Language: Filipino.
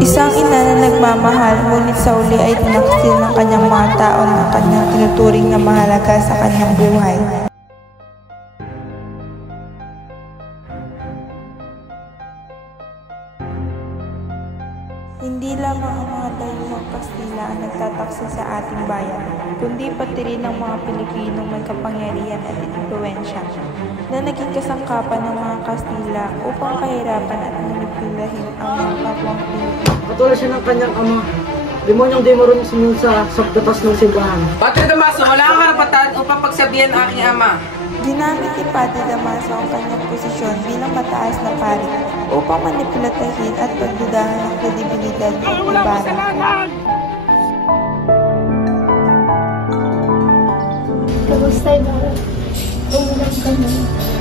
Isang ina na nagmamahal, ngunit sa uli ay tinaksil ng kanyang mga tao na kanyang tinuturing na mahalaga sa kanyang buhay. Hindi lamang ang mga dayuhang Kastila ang nagtataksil sa ating bayan, kundi pati rin ang mga Pilipinong may kapangyarihan at impluwensya na naging kasangkapan ng mga Kastila upang pahirapan at manipulahin ang mga kapwang Pilipino. Katulad siya ng kanyang ama, demonyong demoron sumunod sa sakdatas ng simbahan. Padre Damaso, wala kang karapatan upang pagsabihan ang aking ama. Ginamit ni Padre Damaso ang kanyang posisyon bilang mataas na pari upang manipulatahin at pagdudahan ang kredibilidad ng Ibarra. Kamusta mo? Umulang ka na.